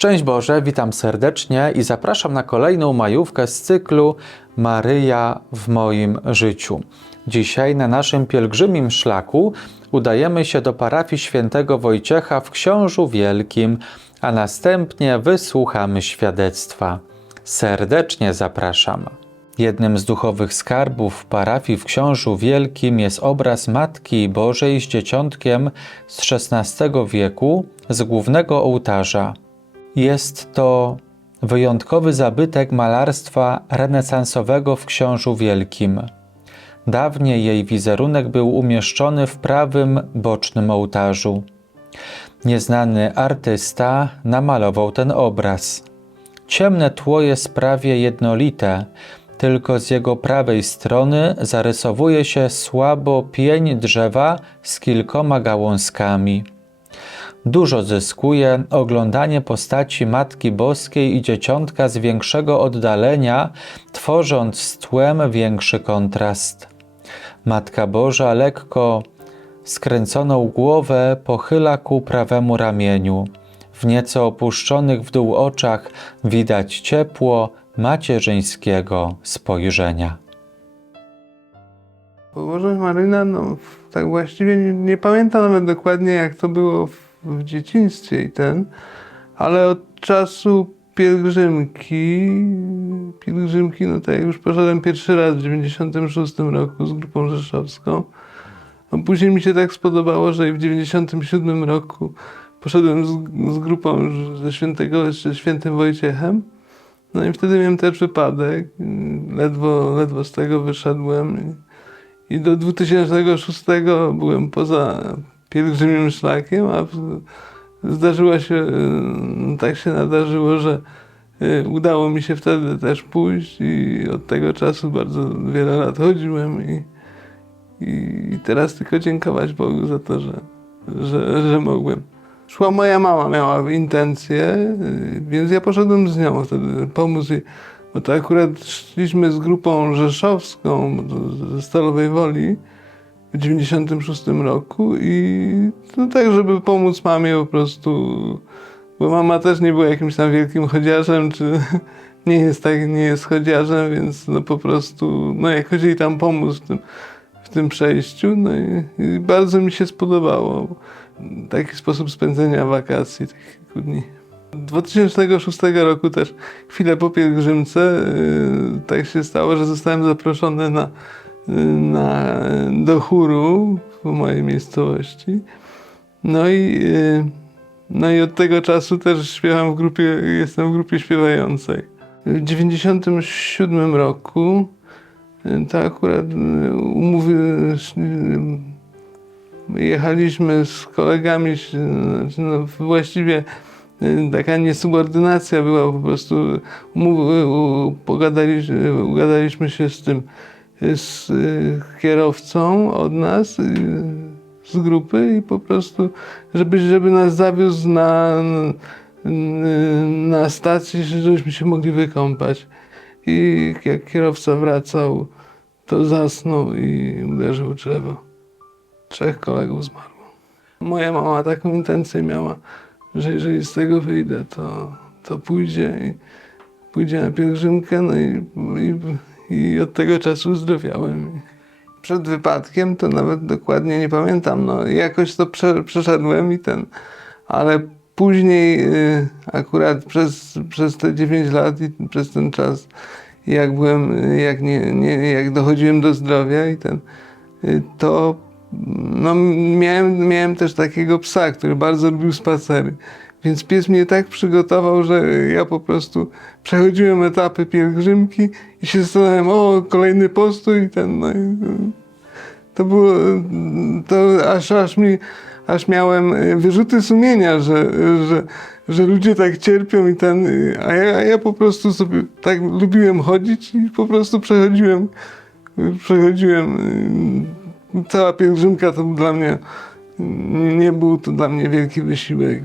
Szczęść Boże, witam serdecznie i zapraszam na kolejną majówkę z cyklu Maryja w moim życiu. Dzisiaj na naszym pielgrzymim szlaku udajemy się do parafii świętego Wojciecha w Książu Wielkim, a następnie wysłuchamy świadectwa. Serdecznie zapraszam. Jednym z duchowych skarbów parafii w Książu Wielkim jest obraz Matki Bożej z Dzieciątkiem z XVI wieku z głównego ołtarza. Jest to wyjątkowy zabytek malarstwa renesansowego w Książu Wielkim. Dawniej jej wizerunek był umieszczony w prawym bocznym ołtarzu. Nieznany artysta namalował ten obraz. Ciemne tło jest prawie jednolite, tylko z jego prawej strony zarysowuje się słabo pień drzewa z kilkoma gałązkami. Dużo zyskuje oglądanie postaci Matki Boskiej i Dzieciątka z większego oddalenia, tworząc z tłem większy kontrast. Matka Boża lekko skręconą głowę pochyla ku prawemu ramieniu. W nieco opuszczonych w dół oczach widać ciepło macierzyńskiego spojrzenia. Pobożność Maryna, no tak właściwie nie, nie pamiętam nawet dokładnie jak to było w, w dzieciństwie i ten, ale od czasu pielgrzymki, pielgrzymki, no tak już poszedłem pierwszy raz w 96 roku z grupą rzeszowską, no później mi się tak spodobało, że i w 97 roku poszedłem z, z grupą ze świętego, jeszcze świętym Wojciechem, no i wtedy miałem też wypadek, ledwo, ledwo z tego wyszedłem. I do 2006 byłem poza pielgrzymim szlakiem, a zdarzyło się, y, tak się nadarzyło, że y, udało mi się wtedy też pójść i od tego czasu bardzo wiele lat chodziłem i, i teraz tylko dziękować Bogu za to, że, że, że mogłem. Szła moja mama, miała intencje, y, więc ja poszedłem z nią wtedy pomóc jej. Bo to akurat szliśmy z grupą rzeszowską ze Stalowej Woli w 96 roku i no tak, żeby pomóc mamie po prostu, bo mama też nie była jakimś tam wielkim chodziarzem, czy nie jest tak, nie jest chodziarzem, więc no po prostu, no jak chodzili tam pomóc w tym, w tym przejściu, no i, i bardzo mi się spodobało taki sposób spędzenia wakacji, tych kilku dni. 2006 roku też chwilę po pielgrzymce yy, tak się stało, że zostałem zaproszony na, na, do chóru w mojej miejscowości. No i, yy, no i od tego czasu też śpiewam w grupie, jestem w grupie śpiewającej. W 97 roku yy, to akurat umówy, yy, jechaliśmy z kolegami, znaczy no właściwie y, taka niesubordynacja była po prostu. Pogadaliśmy, się z tym, y, z y, kierowcą od nas, y, z grupy i po prostu, żeby, żeby nas zawiózł na, na stacji, żebyśmy się mogli wykąpać. I jak kierowca wracał, to zasnął i uderzył drzewo. Trzech kolegów zmarło. Moja mama taką intencję miała, że jeżeli z tego wyjdę, to, to pójdzie i pójdzie na pielgrzymkę, no i, i, i od tego czasu uzdrowiałem. Przed wypadkiem to nawet dokładnie nie pamiętam, no jakoś to prze, przeszedłem i ten, ale później y, akurat przez, przez te 9 lat i przez ten czas, jak byłem, jak, nie, nie, jak dochodziłem do zdrowia i ten, y, to no, miałem, miałem też takiego psa, który bardzo lubił spacery. Więc pies mnie tak przygotował, że ja po prostu przechodziłem etapy pielgrzymki i się zastanawiałem, o, kolejny postój ten, no i to było, to aż, aż mi, aż miałem wyrzuty sumienia, że, że, że ludzie tak cierpią i ten, a ja, a ja po prostu sobie tak lubiłem chodzić i po prostu przechodziłem, przechodziłem cała pielgrzymka to dla mnie, nie był to dla mnie wielki wysiłek.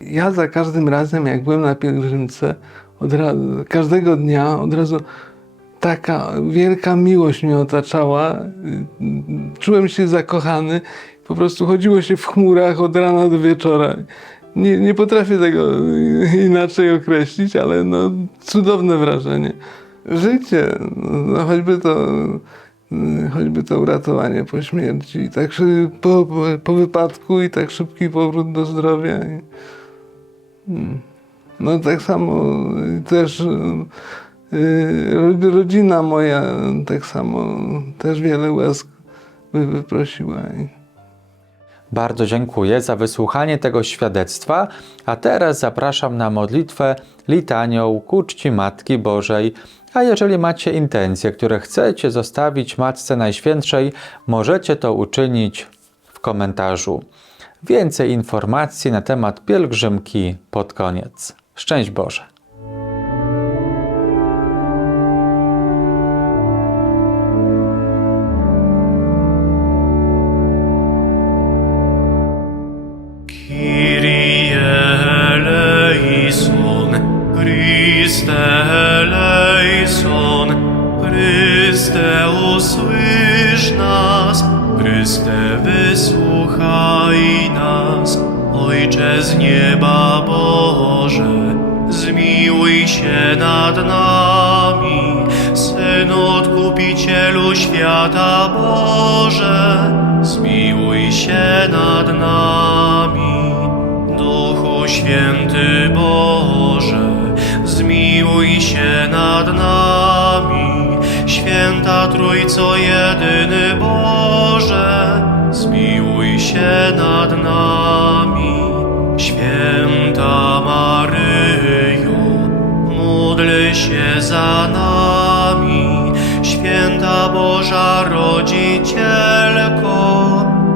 Ja za każdym razem, jak byłem na pielgrzymce, od razu, każdego dnia od razu taka wielka miłość mnie otaczała. Czułem się zakochany. Po prostu chodziło się w chmurach od rana do wieczora. nie, nie potrafię tego inaczej określić, ale no, cudowne wrażenie. Życie, no, choćby to, choćby to uratowanie po śmierci, tak po, po, po wypadku i tak szybki powrót do zdrowia. No tak samo też y, ro- rodzina moja tak samo też wiele łask wy- wyprosiła. Bardzo dziękuję za wysłuchanie tego świadectwa, a teraz zapraszam na modlitwę litanią ku czci Matki Bożej. A jeżeli macie intencje, które chcecie zostawić Matce Najświętszej, możecie to uczynić w komentarzu. Więcej informacji na temat pielgrzymki pod koniec. Szczęść Boże! Się nad nami, Synu Odkupicielu świata Boże, zmiłuj się nad nami. Duchu Święty Boże, zmiłuj się nad nami. Święta Trójco Jedyny Boże, zmiłuj się nad nami. Święta się za nami. Święta Boża Rodzicielko,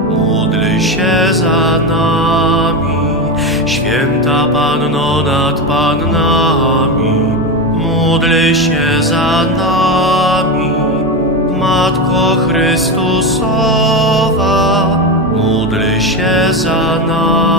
módl się za nami. Święta Panno nad Pannami, módl się za nami. Matko Chrystusowa, módl się za nami.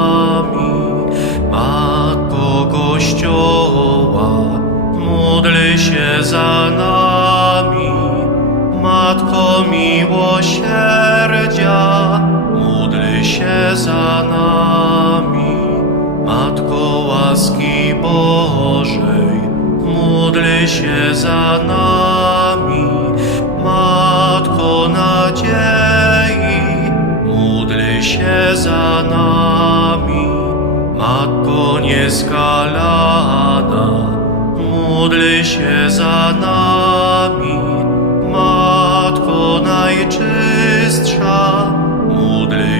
Za nami. Matko łaski Bożej, módl się za nami. Matko nadziei, módl się za nami. Matko nieskalana, módl się za nami. Matko najczystsza,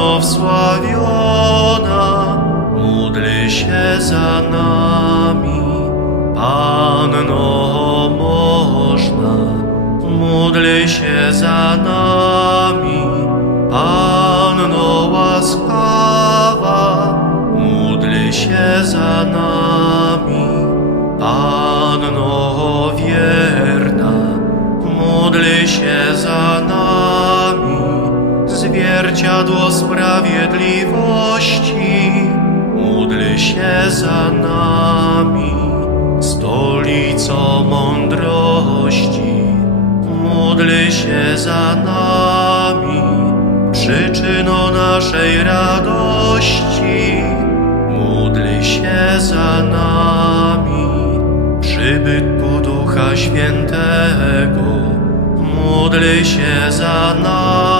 Panno wsławiona, módl się za nami. Panno można, módl się za nami. Panno łaskawa, módl się za nami. Panno wierna, módl się za nami. Zwierciadło sprawiedliwości, módl się za nami. Stolico mądrości, módl się za nami. Przyczyno naszej radości, módl się za nami. Przybytku Ducha Świętego, módl się za nami.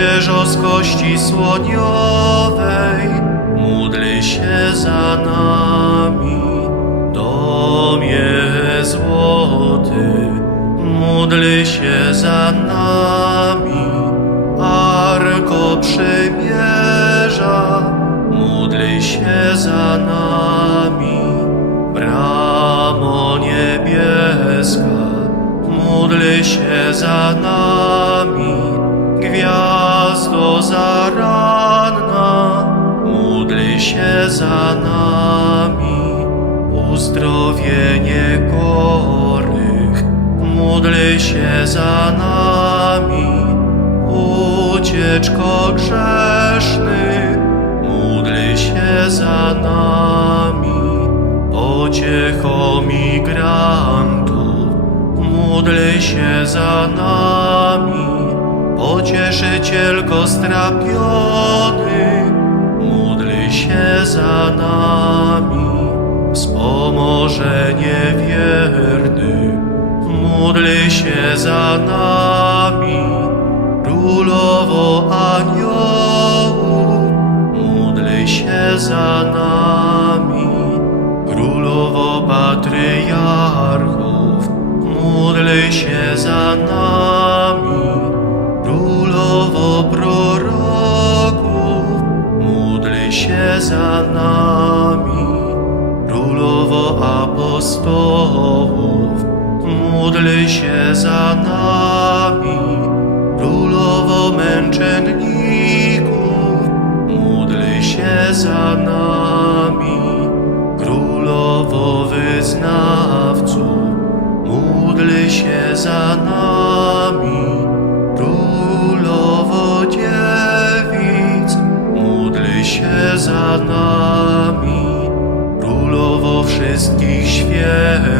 Wieżo z kości słoniowej, módl się za nami. Domie złoty, módl się za nami. Arko przymierza, módl się za nami. Bramo niebieska, módl się za nami. Gwiazdo zaranna, módl się za nami. Uzdrowienie chorych, módl się za nami. Ucieczko grzesznych, módl się za nami. Pociecho migrantów, módl się za nami. Pocieszycielko strapionych, módl się za nami. Wspomożenie wiernych, módl się za nami. Królowo aniołów, módl się za nami. Módl się za nami. Królowo męczenników, módl się za nami. Królowo wyznawców, módl się za nami. Królowo dziewic, módl się za nami. Królowo wszystkich świętych,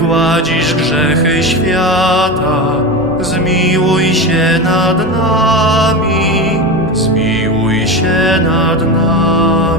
Gładzisz grzechy świata, zmiłuj się nad nami, zmiłuj się nad nami.